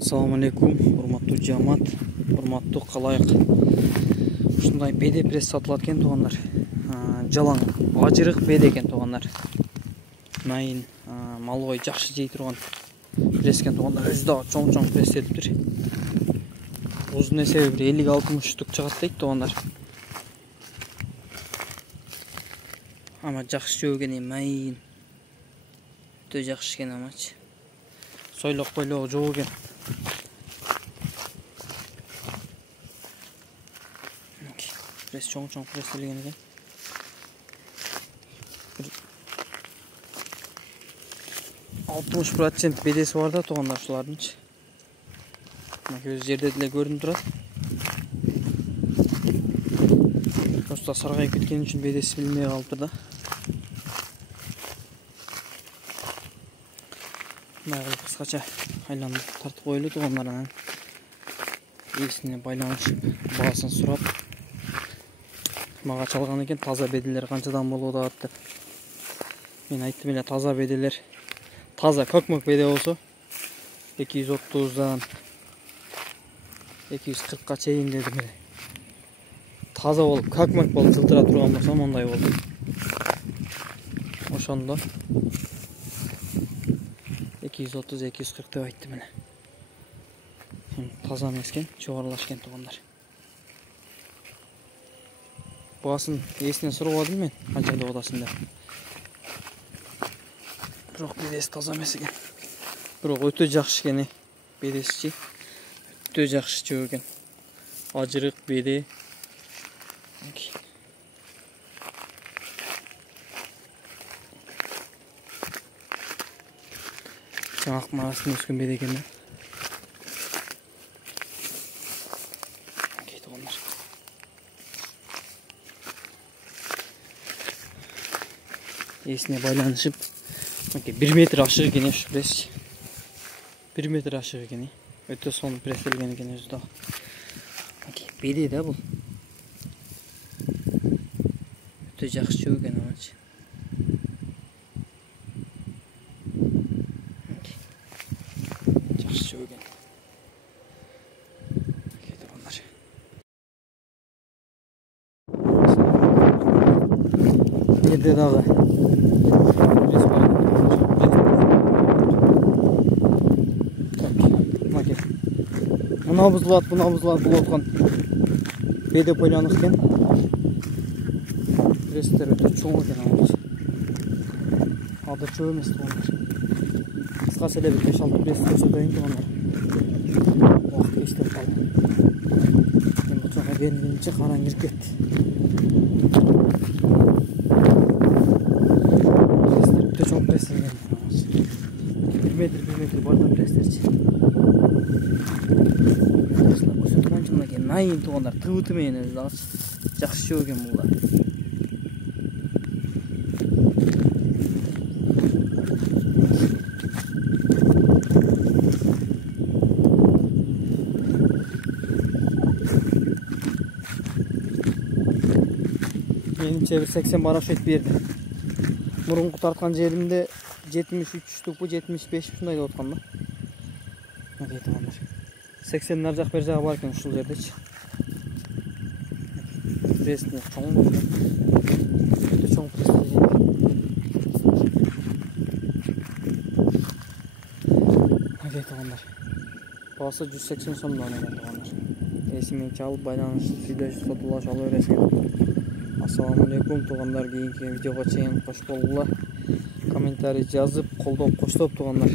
Assalamu alaikum, урматтуу жамаат, урматтуу калайык. Ушундай беде пресс сатылат экен туугандар. Жалаң, ажырык беде экен туугандар. Майын малгой жакшы жей турган пресс экен туугандар. Өзү дагы чоң пресс этиптир. Узун эсеби 50-60 штук чыгат дейт туугандар. Ама жакшы жөөген майын. Өтө жакшы экен амачы. Сойлок бойлогу жоо экен. Пресс чоң пресстелген экен. Altmış % бедеси бар да туугандар ушулардынчы. Көз жерде деле көрүнүп турат. Просто саргайып кеткен үчүн бедеси билинбей калыптыр да. Мына кыскача айланып тартып коелу туугандар. Ээсине байланышып, баасын сурап мага чалган экен. Таза беделер канчадан болуп атат деп. Мен айттым эле, таза беделер, таза көкмөк беде болсо 230дан 240ка чейин дедим эле. Таза болуп, көкмөк болуп жылтыра турган болсо мондай болду. Ошондо 230-240 деп айттым эле. Таза эмес экен, чогорулашкен туугандар. Баасын ээсинен сурабадым мен, канчада бодасың деп. Бирок бедеси таза эмес экен. Бирок өтө жакшы экен, бедесичи. Өтө жакшы жөө экен. Ажырык беде. Жаңак марасында өскөн беде экен да. Ээсине байланышып 1 метр ашык экен ушу пресс. 1 метр ашык экен. Өтө сонун пресстелген экен өзү да. Беде да бул. Өтө жакшы жөө экен амачы. Жакшы жөө экен. Жерде дагы мына бузулат, бул откон беде бойланып экен. Пресстер өтө чоң экен амачы. Адыр чөө эмес туугандар. Кыскача эле 5-6 пресс көрсөтөйүн туугандар. Убакыт кечтеп калды. Мен бул жака келгенче караң кирип кетти. Өтө чоң пресстелген амачы. 1 метр барда престерчи. Майын туугандар тыбыты менен өзү дагы жакшы жөө экен булар. Менимче 80 бара окшойт берди. Мурунку тарткан жеримде 73 штуку 75 ушундай деп аткан да. Мына туугандар. 80 нар жак бер жагы бар экен ушул жердечи. Пресстин чоң болуп. Өтө чоң пресс. Мына туугандар. Баасы 180 сомдон экен туугандар. Эсимен чалып байланышып видео сотулаш ала бересиң. Ассаламу алейкум туугандар. Кийинки видеого чейин кош болгула. Комментарий жазып, колдоп коштоп туугандар.